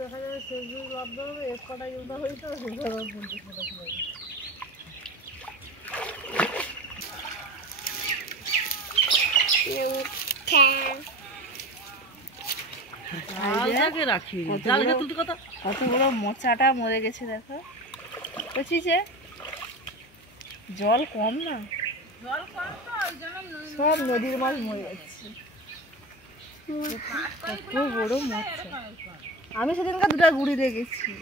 দেখা যাবে ফেসবুক লাভ দেবে এক কটা ইউটা হয়েছে কতগুলো মোচাটা মরে গেছে দেখো বুঝিছে জল কম না সব নদীর মাছ মরে যাচ্ছে কত বড় মোচা আমি সেদিনকে দুটা গুড়ি দেখেছি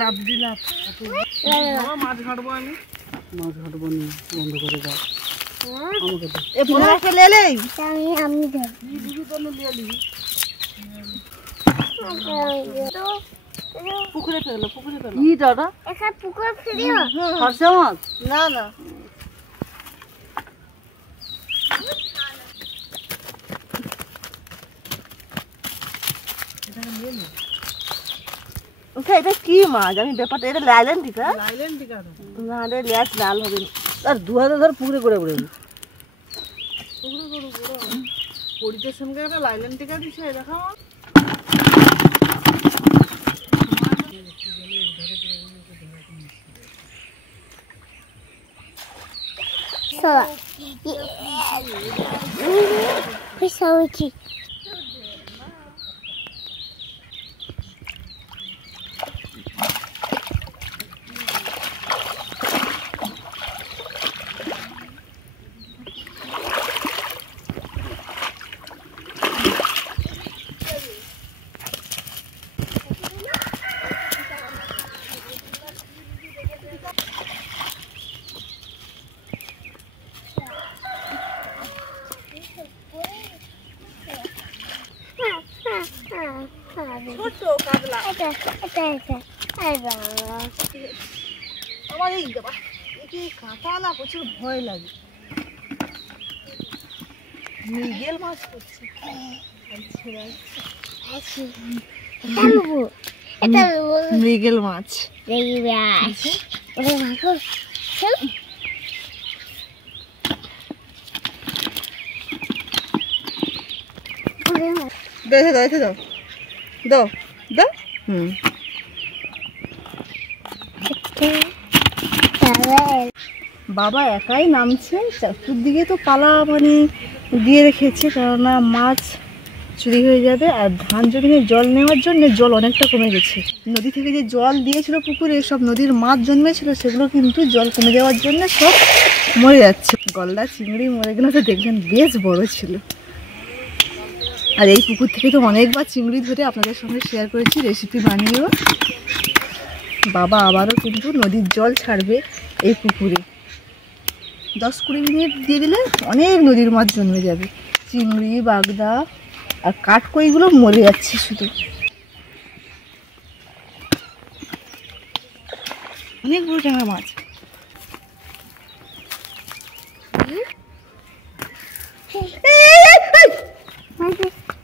লাভ দিলাম মাছ ঘাটবো আমি মাছ ঘাটবো নি বন্ধ করে দাও পুকুরে ফেলো পুকুরে ফেলো কি দাদা পুকুরে ফেলিও খরচা মাছ না না এটা কি মাছ আমি ব্যাপারটা এটা লাইলেন টিকা না রে ল্যাস লাল হবে আর দুহাতে ধর পুকুরে করে পড়ে পরিতের সঙ্গে একটা লাইলেন টিকা দিছে দেখো আমার এই কাঁটা না প্রচুর ভয় লাগে মৃগেল মাছ করছে মৃগেল মাছ দাও দাও দাও বাবা একাই নামছে চতুর্দিকে তো পালা মানে দিয়ে রেখেছে কেননা মাছ চুরি হয়ে যাবে আর ধান জমিনে জল নেওয়ার জন্য জল অনেকটা কমে গেছে নদী থেকে যে জল দিয়েছিল পুকুরে সব নদীর মাছ জন্মেছিল সেগুলো কিন্তু জল কমে যাওয়ার জন্য সব মরে যাচ্ছে গলদা চিংড়ি মরে গেলে তো দেখবেন বেশ বড় ছিল আর এই পুকুর থেকে তো অনেকবার চিংড়ি ধরে আপনাদের সঙ্গে শেয়ার করেছি রেসিপি বানিয়েও বাবা আবারও কিন্তু নদীর জল ছাড়বে এই পুকুরে 10-20 মিনিট দিয়ে দিলে অনেক নদীর মাছ জন্মে যাবে চিংড়ি বাগদা আর কাঠকইগুলো মরে যাচ্ছে শুধু অনেক বড় ট্যাংরা মাছ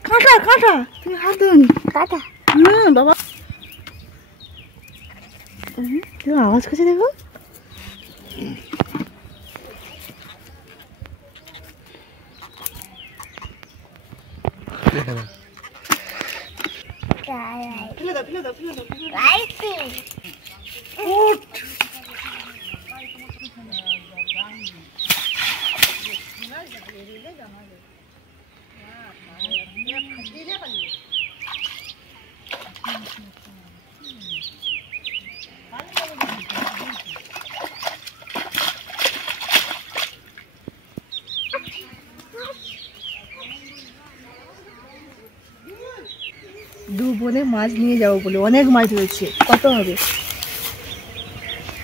কাঁটা কাঁটা তুমি হাত দেওনি কাঁটা হ্যাঁ বাবা তুমি আওয়াজ করছে দেখো দু বোনে মাছ নিয়ে যাবো বলে অনেক মাছ রয়েছে কত হবে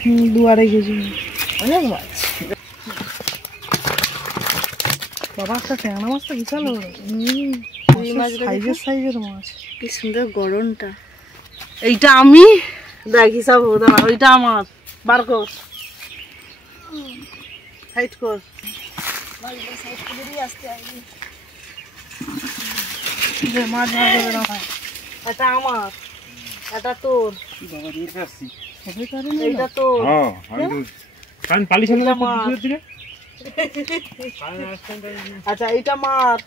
2-2.5 কেজি অনেক মাছ। বাবা একটা ট্যাংরা মাছ তো বিশাল সাইজের মাছ, কি সুন্দর গরমটা। এইটা আমি দেখ হিসাব দাঁড়া, ওইটা আমার, বার কর, সাইড কর, মাছ এটা আমার, এটা তোর, এইটা তোর, আচ্ছা এইটা মার,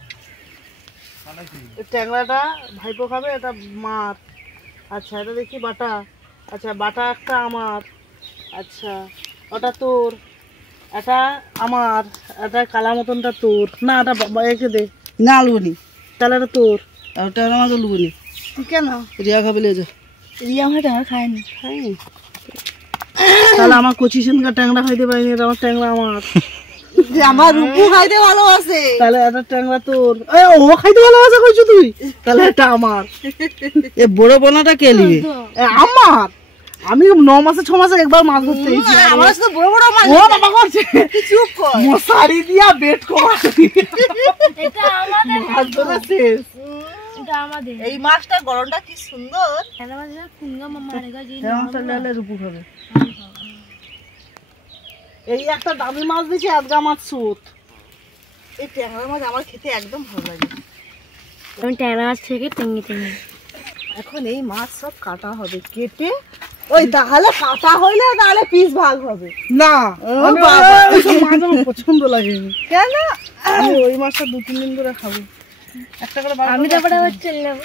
ট্যাংরাটা ভাইপো খাবে, এটা মার। আচ্ছা এটা দেখি বাটা, আচ্ছা বাটা একটা আমার, আচ্ছা ওটা তোর, এটা আমার, এটা কালা মতনটা তোর, না এটা একে দে, না আলবনি, তাহলে এটা তোর, ওটা আমার আলবনি। কেন রিয়া খাবে লেজা? রিয়া আমার ট্যাংরা খায়নি, খায়নি, তাহলে আমার কচি সিনকার ট্যাংরা খাইতে পারিনি, এটা আমার ট্যাংরা আমার। আমার রূপু খাইতে ভালোবাসে, তাহলে এটা ট্যাংরা তোর। ও খাইতে ভালোবাসে কইছো তুই, তাহলে এটা আমার। এ বড় বোনাটা কে নিবে? আমার, আমি 9 মাসে 6 মাসে একবার মাছ ধরতে এসেছি। আমার তো বড় বড় মাছ। ও বাবা করছে, চুপ কর, মশারি দিয়া বেট করা, এটা আমাদের মাছ ধরা শেষ, এটা আমাদের। এই মাছটা গরমটা কি সুন্দর, এটা মাছটা কুঙ্গা মামা রেগা জি মাছটা লালে রূপু খাবে। এই একটা দামি মাছ দিয়েছে, আজগা মাছ সুত। এই ট্যাংরা মাছ আমার খেতে একদম ভালো লাগে, আমি ট্যাংরা মাছ থেকে টেঙ্গি টেঙ্গি। এখন এই মাছ সব কাটা হবে, কেটে ওই তাহলে কাটা হইলে তাহলে পিস ভাগ হবে না। মাছ আমার পছন্দ লাগে, কেন আমি ওই মাছটা 2-3 দিন ধরে খাবো। একটা করে আমি তারপরে আবার চলে যাবো।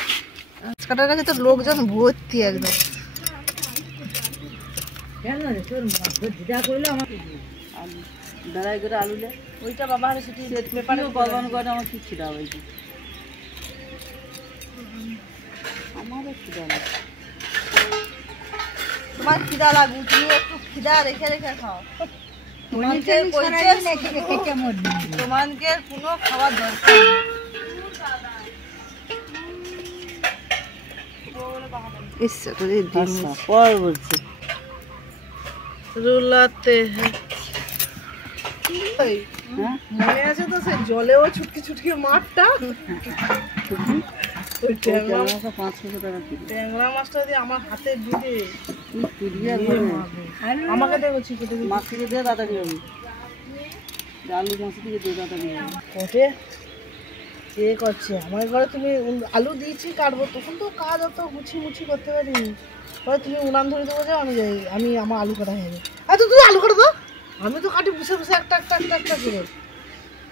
মাছ কাটার কাছে তো লোকজন ভর্তি একদম। কেন রে তোর মাছ দিদা কইলো আমার আলু দাঁড়াই করে আলু লে, ওইটা বাবা আরে সেটি পেপারে গরম করে আমার কি খিদা হইছে, আমারও খিদা লাগে। তোমার খিদা লাগু, তুমি একটু খিদা রেখে রেখে খাও। তোমাকে কোনো খাবার দরকার নেই। ইচ্ছা করে পর বলছে রুলাতে মনে আছে তো, সে জলেও ছুটকি ছুটকি মাঠটা, ওই ট্যাংরা মাছটা যদি আমার হাতে দিবে, আমাকে দেখো ছিটে মাছ থেকে দিয়ে তাড়াতাড়ি হবে, আলু মাছ থেকে দিয়ে তাড়াতাড়ি হবে। কে করছে আমার ঘরে? তুমি আলু দিয়েছি কাটবো, তখন তো কাজ অত মুছি করতে পারিনি। পরে তুমি উনান ধরে দেবো, যে আমি যাই, আমি আমার আলু কাটা হয়ে যাবে। আচ্ছা তুমি আলু কাটো তো, আমি তো কাটি বসে বসে একটা একটা একটা একটা করে।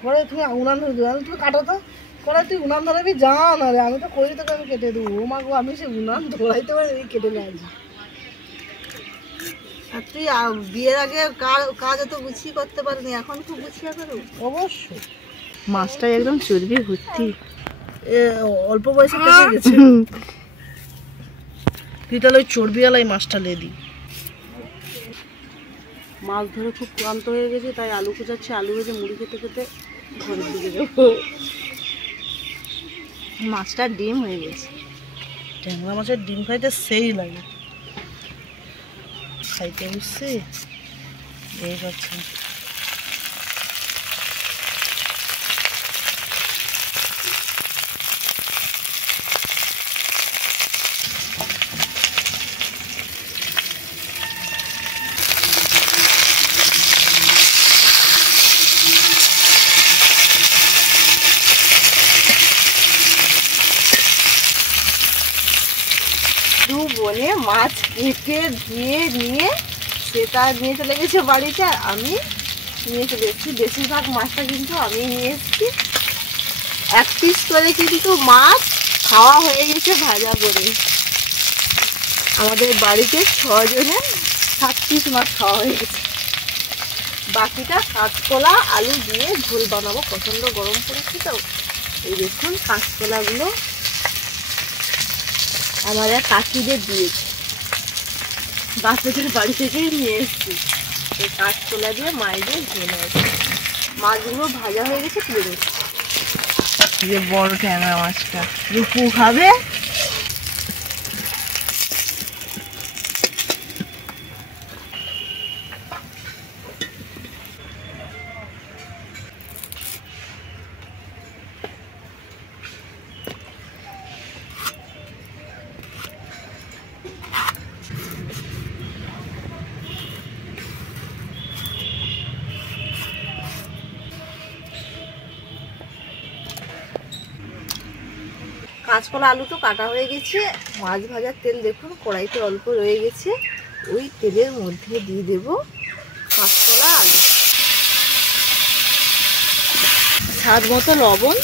পরে তুমি উনান ধরে দেবো, তুমি কাটো তো, পরে তুই উনান ধরাবি, জান আরে আমি তো করি, তোকে আমি কেটে দেবো। ও মা গো, আমি সে উনান ধরাইতে পারি কেটে নিয়ে আসি। আর তুই বিয়ের আগে কাজ এত গুছিয়ে করতে পারিনি, এখন খুব গুছিয়ে করো। অবশ্যই মাছটা একদম চর্বি ভর্তি, অল্প বয়সে পেকে গেছে। তুই তাহলে ওই চর্বিওয়ালা এই মাছটা লে দি। মাছ ধরে খুব ক্লান্ত হয়ে গেছে, তাই আলু কুচাচ্ছি, আলু ভেজে মুড়ি খেতে খেতে ঘরের দিকে যাবো। মাছটা ডিম হয়ে গেছে, ট্যাংরা মাছের ডিম খাইতে সেই লাগে, খাইতে বুঝছি এই করছে। দু বোনে মাছ কেটে ধুয়ে নিয়ে সেটা নিয়ে চলে গেছে বাড়িতে, আর আমি নিয়ে চলে এসেছি। বেশিরভাগ মাছটা কিন্তু আমি নিয়ে এসেছি। 1 পিস করে কিন্তু মাছ খাওয়া হয়ে গেছে ভাজা করে। আমাদের বাড়িতে 6 জনের 7 পিস মাছ খাওয়া হয়ে গেছে। বাকিটা কাঁচকলা আলু দিয়ে ঝোল বানাবো, প্রচণ্ড গরম পড়েছে তো। এই দেখুন কাঁচকলাগুলো আমার এক কাকিদের দিয়েছে, বাচ্চাদের বাড়ি থেকেই নিয়ে এসেছি। এই কাঁচকলা দিয়ে মায়েদের ঝোল আছে। মাছগুলো ভাজা হয়ে গেছে, তুলে দিচ্ছি। যে বড় ট্যাংরা মাছটা রূপু খাবে। কাঁচকলা আলু তো কাটা হয়ে গেছে। মাছ ভাজার তেল দেখুন কড়াইতে অল্প রয়ে গেছে, ওই তেলের মধ্যে দিয়ে দেব কাঁচকলা আলু, স্বাদ মতো লবণ,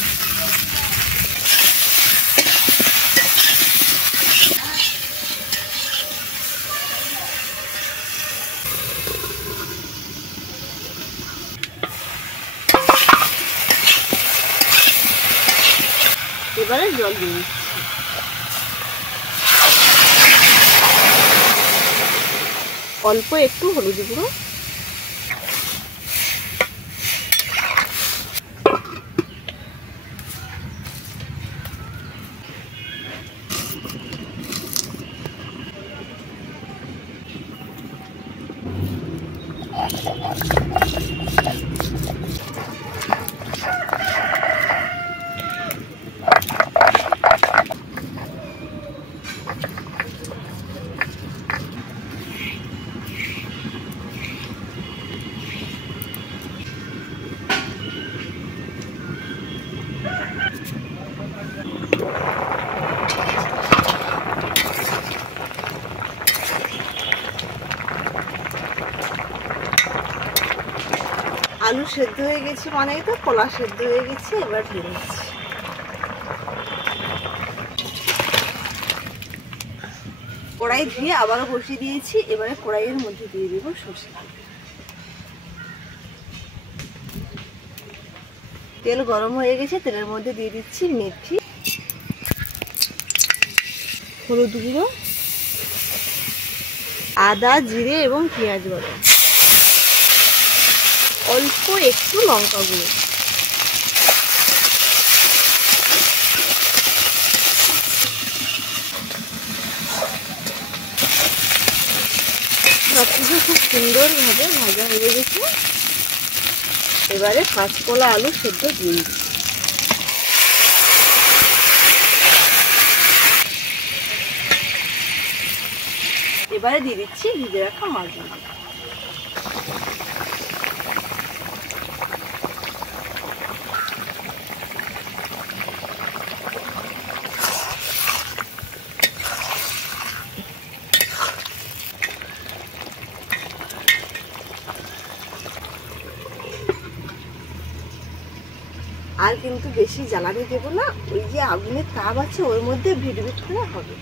এবারে জল দিয়ে দিচ্ছি। অল্প একটু হলুদ গুঁড়ো, আলু সেদ্ধ হয়ে গেছে মানেই তো কলা সেদ্ধ হয়ে গেছে। এবার দিয়ে দিচ্ছি। কড়াই ধুয়ে আবারও বসিয়ে দিয়েছি। এবারে কড়াইয়ের মধ্যে দিয়ে দেবো সরষে তেল। তেল গরম হয়ে গেছে, তেলের মধ্যে দিয়ে দিচ্ছি মেথি, হলুদ গুঁড়ো, আদা, জিরে এবং পেঁয়াজ বাটা, অল্প একটু লঙ্কা গুঁড়ো, সবকিছু খুব সুন্দরভাবে ভাজা হয়ে গেছে। এবারে কাঁচকলা আলু সেদ্ধ দিয়ে দিচ্ছি। এবারে দিয়ে দিচ্ছি ভিজে রাখা মাছগুলো। আর কিন্তু বেশি জ্বালানি দেবো না, ওই যে আগুনের তাপ আছে ওর মধ্যে ভিড় করে হবে।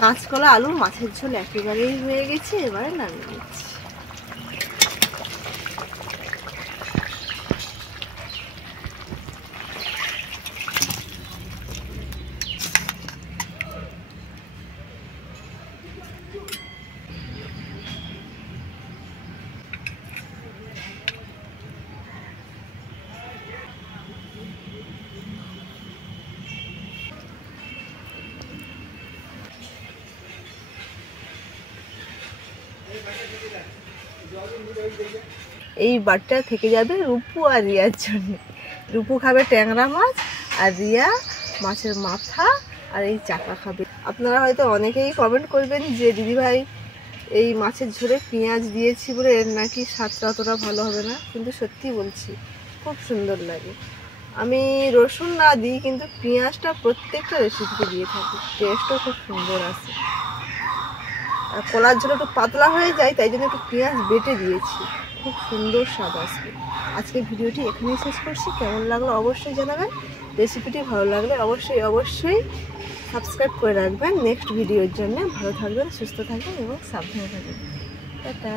কাঁচকলা আলু মাছের ঝোল একেবারেই হয়ে গেছে। এবারে নামিয়ে নিচ্ছি। এই বাটটা থেকে যাবে রূপু আর রিয়ার জন্য। রূপু খাবে ট্যাংরা মাছ আর রিয়া মাছের মাথা আর এই চাকা খাবে। আপনারা হয়তো অনেকেই কমেন্ট করবেন যে দিদিভাই এই মাছের ঝোলে পেঁয়াজ দিয়েছি বলে এর নাকি স্বাদটা অতটা ভালো হবে না, কিন্তু সত্যি বলছি খুব সুন্দর লাগে। আমি রসুন না দিই কিন্তু পেঁয়াজটা প্রত্যেকটা রেসিপিতে দিয়ে থাকি, টেস্টও খুব সুন্দর আসে। আর কলার ঝোল একটু পাতলা হয়ে যায় তাই জন্য একটু পেঁয়াজ বেটে দিয়েছি, খুব সুন্দর স্বাদ আসবে। আজকে ভিডিওটি এখানেই শেষ করছি। কেমন লাগলো অবশ্যই জানাবেন। রেসিপিটি ভালো লাগলে অবশ্যই সাবস্ক্রাইব করে রাখবেন নেক্সট ভিডিওর জন্য। ভালো থাকবেন, সুস্থ থাকবেন এবং সাবধানে থাকবেন। টাটা।